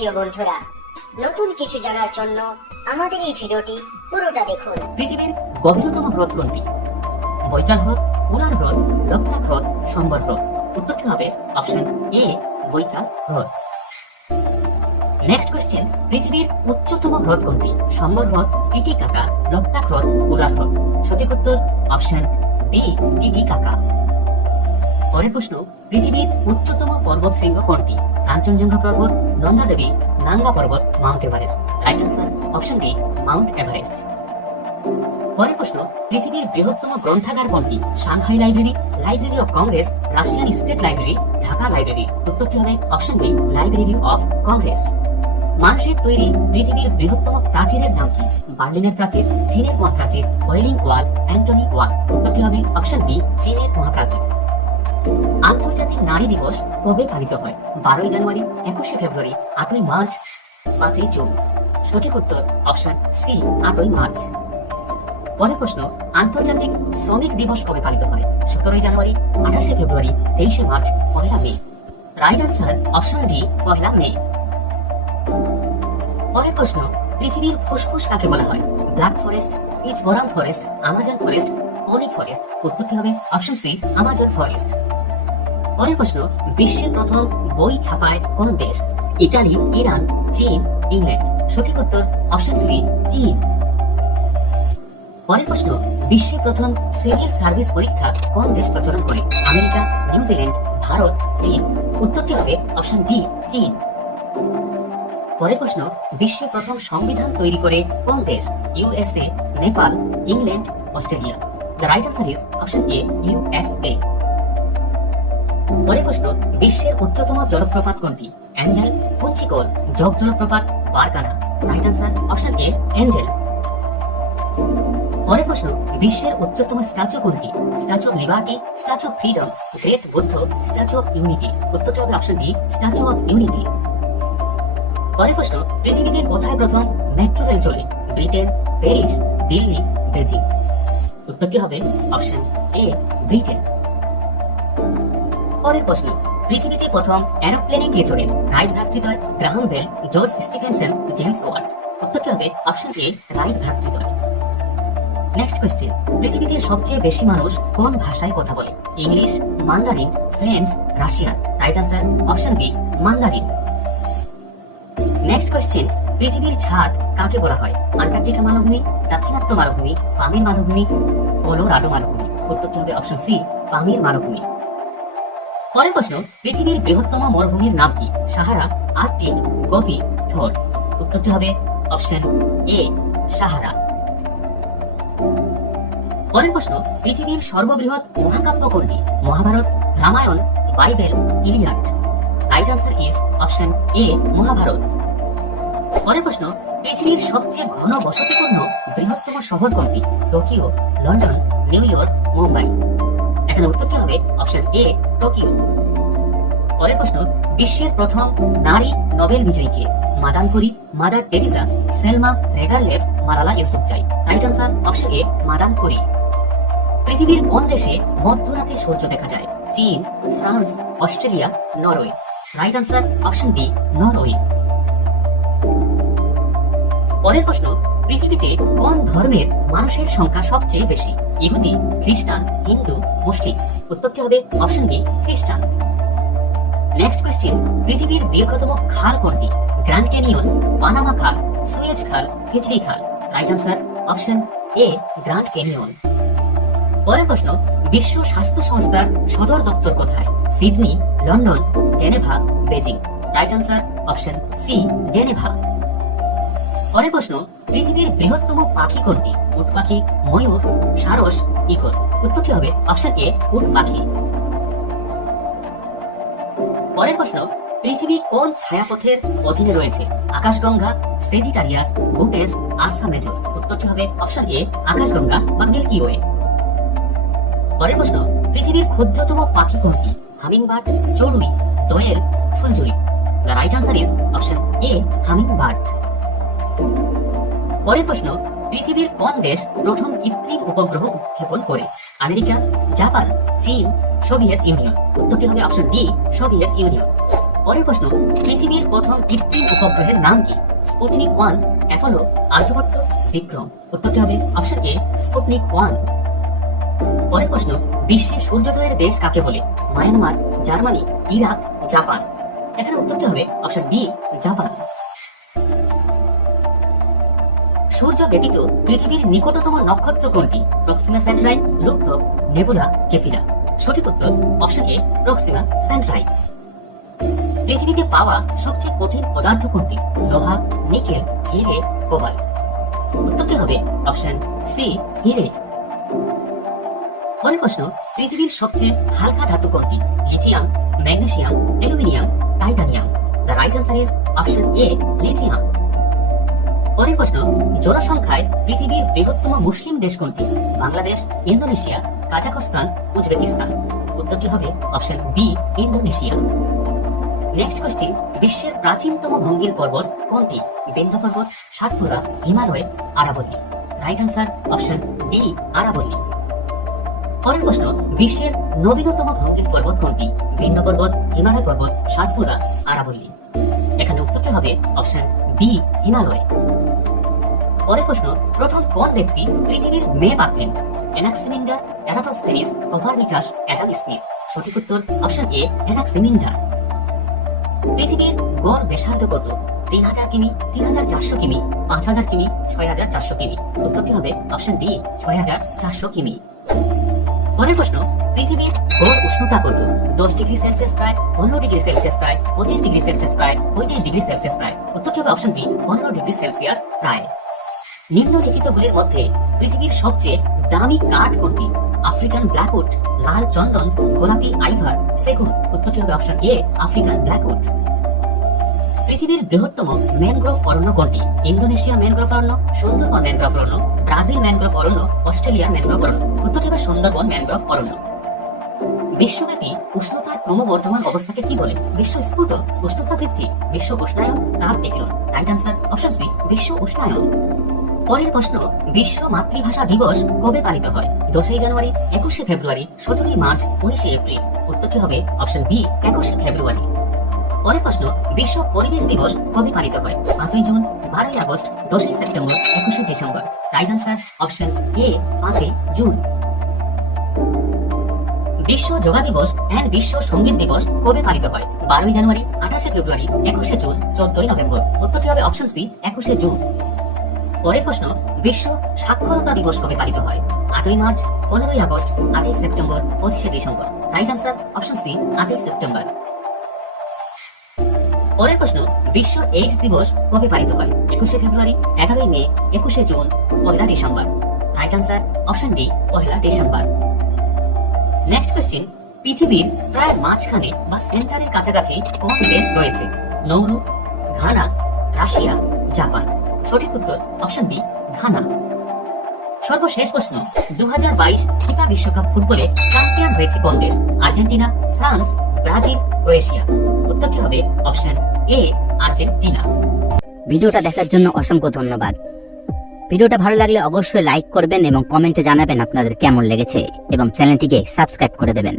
প্রিয় বন্ধুরা, নতুন কিছু জানার জন্য আমাদের এই ভিডিওটি পুরোটা দেখুন। পৃথিবীর গভীরতম হ্রদ কোনটি? বৈকাল হ্রদ, উলার হ্রদ, লোকনাথ হ্রদ, সম্বর হ্রদ। উত্তরটি হবে অপশন এ, বৈকাল হ্রদ। নেক্সট কোয়েশ্চেন, পৃথিবীর উচ্চতম হ্রদ কোনটি? সম্বর হ্রদ, টিটিকাকা, লোকনাথ হ্রদ, উলার হ্রদ। সঠিক উত্তর অপশন বি, টিটিকাকা। পরের প্রশ্ন, পৃথিবীর উচ্চতম পর্বত শৃঙ্গ কোনটি? কাঞ্চনজঙ্ঘা পর্বত, Nanda Devi, Nanga Parbat, Mount Everest. Right answer option D, Mount Everest. পরের প্রশ্ন, পৃথিবীর বৃহত্তম গ্রন্থাগার কোনটি? Shanghai library, library of Congress, Russian state library, Dhaka library. উত্তরটি হবে option B, library of Congress. মানুষের তৈরি পৃথিবীর বৃহত্তম প্রাচীরের নাম কি? বার্লিনের প্রাচীর, চীনের মহাপ্রাচীর, ওয়েলিং ওয়াল, অ্যান্টনি ওয়াল। উত্তরটি হবে অপশন বি, চীনের মহাপ্রাচীর। আন্তর্জাতিক নারী দিবস কবে পালিত হয়? 12ই জানুয়ারি, 21শে ফেব্রুয়ারি, 8ই মার্চ, 5ই জুন। সঠিক উত্তর অপশন সি, 8ই মার্চ। পরের প্রশ্ন, আন্তর্জাতিক শ্রমিক দিবস কবে পালিত হয়? 17ই জানুয়ারি, 28শে ফেব্রুয়ারি, 23শে মার্চ, 1লা May. Right answer option D, 1লা মে। পরের প্রশ্ন, পৃথিবীর ফুসফুস কাকে বলা হয়? ব্ল্যাক ফরেস্ট, পিচবোরাম ফরেস্ট, আমাজন ফরেস্ট, ওনিক ফরেস্ট। উত্তরটি হবে অপশন সি, আমাজন ফরেস্ট। পরের প্রশ্ন, বিশ্বের প্রথম বই ছাপায় কোন দেশ? ইতালি, ইরান, চীন, ইংল্যান্ড। সঠিক উত্তর অপশন সি, চীন। পরের প্রশ্ন, বিশ্বের প্রথম সিভিল সার্ভিস পরীক্ষা কোন দেশ প্রচলন করে? আমেরিকা, নিউজিল্যান্ড, ভারত, চীন। উত্তরটি হবে অপশন ডি, চীন। পরের প্রশ্ন, বিশ্বের প্রথম সংবিধান তৈরি করে কোন দেশ? USA, Nepal, England, Australia. The right answer is option A, USA. পরের প্রশ্ন, বিশ্বের উচ্চতম জলপ্রপাত কোনটি? অ্যাঞ্জেল, কুঞ্চিকল, জগ জলপ্রপাত, Barkana. Right answer option A, Angel. পরের প্রশ্ন, বিশ্বের উচ্চতম স্ট্যাচু কোনটি? Statue of Liberty, Statue of Freedom, great Buddha, Statue of Unity. উত্তরটি হবে option D, Statue of Unity. পরের প্রশ্ন, পৃথিবীতে কোথায় প্রথম মেট্রো রেল চলে? Britain, Paris, Delhi, Beijing. উত্তরটি হবে অপশন এ, ব্রিটেন। পরের প্রশ্ন, পৃথিবীতে প্রথম এরোপ্লেনে কে চড়েন? রাইট ভ্রাতৃদ্বয়, Graham Bell, George Stephenson, James Watt. উত্তরটি হবে অপশন এ, রাইট ভ্রাতৃদ্বয়। নেক্সট কোয়েশ্চেন, পৃথিবীতে সবচেয়ে বেশি মানুষ কোন ভাষায় কথা বলে? English, Mandarin, French, Russian. Right answer option B, Mandarin. Next question, পৃথিবীর ছাদ কাকে বলা হয়? আন্টার্কটিকা মালভূমি, দাক্ষিণাত্য মালভূমি, পামির মালভূমি, কলোরাডো মালভূমি। উত্তরটি হবে অপশন সি, পামির মালভূমি। পরের প্রশ্ন, পৃথিবীর বৃহত্তম মরুভূমির নাম কি? সাহারা, আর্কটিক, গোবি, থর। উত্তরটি হবে অপশন এ, সাহারা। পরের প্রশ্ন, পৃথিবীর সর্ববৃহৎ মহাকাব্য কোনটি? Mahabharata, Ramayana, Bible, Iliad. Right answer is option A, Mahabharata. পরের প্রশ্ন, পৃথিবীর সবচেয়ে ঘন বসতিপূর্ণ বৃহত্তম শহর কোনটি? Tokyo, London, New York, Mumbai. এখানে উত্তরটি হবে অপশন এ, টোকিও। পরের প্রশ্ন, বিশ্বের প্রথম নারী নোবেল বিজয়ী কে? Madame Curie, Mother Teresa, Selma Lagerlof, Malala Yousafzai. Right answer option A, Madame Curie. পৃথিবীর কোন দেশে মধ্যরাতে সূর্য দেখা যায়? চীন, France, Australia, Norway. Right answer option D, Norway. পরের প্রশ্ন, পৃথিবীতে কোন ধর্মের মানুষের সংখ্যা সবচেয়ে বেশি? ইহুদি, খ্রিস্টান, হিন্দু, মুসলিম। উত্তরটি হবে অপশন বি, খ্রিস্টান। নেক্সট কোয়েশ্চেন, পৃথিবীর দীর্ঘতম খাল কোনটি? গ্র্যান্ড ক্যানিয়ন, পানামা খাল, সুয়েজ খাল, হিজলি খাল। Right answer option A, Grand Canyon. পরের প্রশ্ন, বিশ্ব স্বাস্থ্য সংস্থার সদর দপ্তর কোথায়? Sydney, London, Geneva, Beijing. Right answer option C, Geneva. পরের প্রশ্ন, পৃথিবীর বৃহত্তম পাখি কোনটি? উট পাখি, ময়ূর, সারস, ইগল। উত্তরটি হবে অপশন এ, উট পাখি। পরের প্রশ্ন, পৃথিবী কোন ছায়াপথের অধীনে রয়েছে? আকাশগঙ্গা, সেজিটারিয়াস, বুটেস, আরসা মেজর। উত্তরটি হবে অপশন এ, আকাশগঙ্গা বা মিল্কি ওয়ে। পরের প্রশ্ন, পৃথিবীর ক্ষুদ্রতম পাখি কোনটি? হামিংবার্ড, চড়ুই, দোয়েল, ফুলঝুরি। The right answer is option A, hummingbird. পরের প্রশ্ন, পৃথিবীর কোন দেশ প্রথম কৃত্রিম উপগ্রহ উৎক্ষেপণ করে? আমেরিকা, জাপান, চীন, সোভিয়েত ইউনিয়ন। উত্তরটি হবে অপশন ডি, সোভিয়েত ইউনিয়ন। পরের প্রশ্ন, পৃথিবীর প্রথম কৃত্রিম উপগ্রহের নাম কি? Sputnik 1, Apollo, Aryabhata, Vikram. উত্তরটি হবে অপশন এ, স্পুটনিক 1। পরের প্রশ্ন, বিশ্বের সূর্যোদয়ের দেশ কাকে বলে? Myanmar, Germany, Iraq, Japan. এখানে উত্তরটি হবে অপশন ডি, জাপান। সূর্য ব্যতীত পৃথিবীর নিকটতম নক্ষত্র কোনটি? প্রক্সিমা সেন্টরাই, লুকথক, নেবুলা, কেপিলা। সঠিক উত্তর অপশন এ, প্রক্সিমা সেন্টরাই। পৃথিবীতে পাওয়া সবচেয়ে কঠিন পদার্থ কোনটি? লোহা, নিকেল, হিরে, কোবাল্ট। উত্তরটি হবে অপশন সি, হিরে। পরের প্রশ্ন, পৃথিবীর সবচেয়ে হালকা ধাতু কোনটি? Lithium, magnesium, aluminium, titanium. The right answer is option A, lithium. পরের প্রশ্ন, জনসংখ্যায় পৃথিবীর বৃহত্তম মুসলিম দেশ কোনটি? Bangladesh, Indonesia, Kazakhstan, Uzbekistan. উত্তরটি হবে option B, Indonesia. Next question, বিশ্বের প্রাচীনতম ভঙ্গিল পর্বত কোনটি? বিন্ধ্য পর্বত, সাতপুরা, হিমালয়, আরাবল্লী। রাইট আনসার অপশন ডি, আরাবল্লী। পরের প্রশ্ন, বিশ্বের নবীনতম ভঙ্গিল পর্বত কোনটি? বিন্ধ্য পর্বত, হিমালয় পর্বত, সাতপুরা, আরাবল্লী। এখানে উত্তরটি হবে অপশন বি, হিমালয়। পরের প্রশ্ন, প্রথম কোন ব্যক্তি পৃথিবীর মেপ আঁকলেন? Anaximander, Eratosthenes, Copernicus, Adam Smith. সঠিক উত্তর অপশন এ, অ্যানাক্সিমেন্ডার। পৃথিবীর গড় ব্যাসার্ধ কত? 3000 কিমি, 3400 কিমি, 5000 কিমি, 6400 কিমি। উত্তরটি হবে অপশন ডি, 6400 কিমি। পরের প্রশ্ন, পৃথিবীর গড় উষ্ণতা কত? 10 ডিগ্রি সেলসিয়াস প্রায়, 15 ডিগ্রি সেলসিয়াস প্রায়, 25 ডিগ্রি সেলসিয়াস প্রায়, 35 ডিগ্রি সেলসিয়াস প্রায়। উত্তরটি হবে অপশন বি, 15 ডিগ্রি সেলসিয়াস প্রায়। নিম্নলিখিতগুলির মধ্যে পৃথিবীর সবচেয়ে দামি কাঠ কোনটি? আফ্রিকান ব্ল্যাকউড, লাল চন্দন, গোলাপি আইভার, সেগুন। উত্তরটি হবে অপশন এ, আফ্রিকান ব্ল্যাকউড। পৃথিবীর বৃহত্তম ম্যানগ্রোভ অরণ্য কোনটি? ইন্দোনেশিয়া ম্যানগ্রোভ অরণ্য, সুন্দরবন ম্যানগ্রোভ অরণ্য, ব্রাজিল ম্যানগ্রোভ অরণ্য, অস্ট্রেলিয়া ম্যানগ্রোভ অরণ্য। উত্তরটি হবে সুন্দরবন ম্যানগ্রোভ অরণ্য। বিশ্বব্যাপী উষ্ণতার ক্রমবর্ধমান অবস্থাকে কি বলে? বিশ্ব স্ফুট, উষ্ণতা বৃদ্ধি, বিশ্ব উষ্ণায়ন, তাপ বিকিরণ। রাইট আনসার অপশন সি, বিশ্ব উষ্ণায়ন। পরের প্রশ্ন, বিশ্ব মাতৃভাষা দিবস কবে পালিত হয়? 10 জানুয়ারি, 21 ফেব্রুয়ারি, 17 মার্চ, 19 এপ্রিল। উত্তরটি হবে অপশন বি, 21 ফেব্রুয়ারি। পরের প্রশ্ন, বিশ্ব পরিবেশ দিবস কবে পালিত হয়? 5 June, 12 August, 10 September, 21 December. Right answer option A, 5 June. বিশ্ব যোগা দিবস এন্ড বিশ্ব সঙ্গীত দিবস কবে পালিত হয়? 12 জানুয়ারি, 28 ফেব্রুয়ারি, 21 জুন, 14 নভেম্বর। উত্তরটি হবে অপশন সি, 21 জুন। পরের প্রশ্ন, বিশ্ব সাক্ষরতা দিবস কবে পালিত হয়? 8 March, 15 August, 28 September, 25 December. Right answer option C, 28 September. পরের প্রশ্ন, বিশ্ব এইডস দিবস কবে পালিত হয়? 21 February, 11 May, 21 June, 1 December. Right answer option D, 1 December. Next question, পৃথিবীর প্রায় মাঝখানে বা সেন্টারের কাছাকাছি কোন দেশ রয়েছে? Nauru, Ghana, Russia, Japan. সঠিক উত্তর অপশন বি, ঘানা। সর্বশেষ প্রশ্ন, 2022 ফিফা বিশ্বকাপ ফুটবলে চ্যাম্পিয়ন হয়েছে কোন দেশ? Argentina, France, Brazil, Croatia. উত্তরটি হবে অপশন এ, আর্জেন্টিনা। ভিডিওটা দেখার জন্য অসংখ্য ধন্যবাদ। ভিডিওটা ভালো লাগলে অবশ্যই লাইক করবেন এবং কমেন্টে জানাবেন আপনাদের কেমন লেগেছে এবং চ্যানেলটিকে সাবস্ক্রাইব করে দেবেন।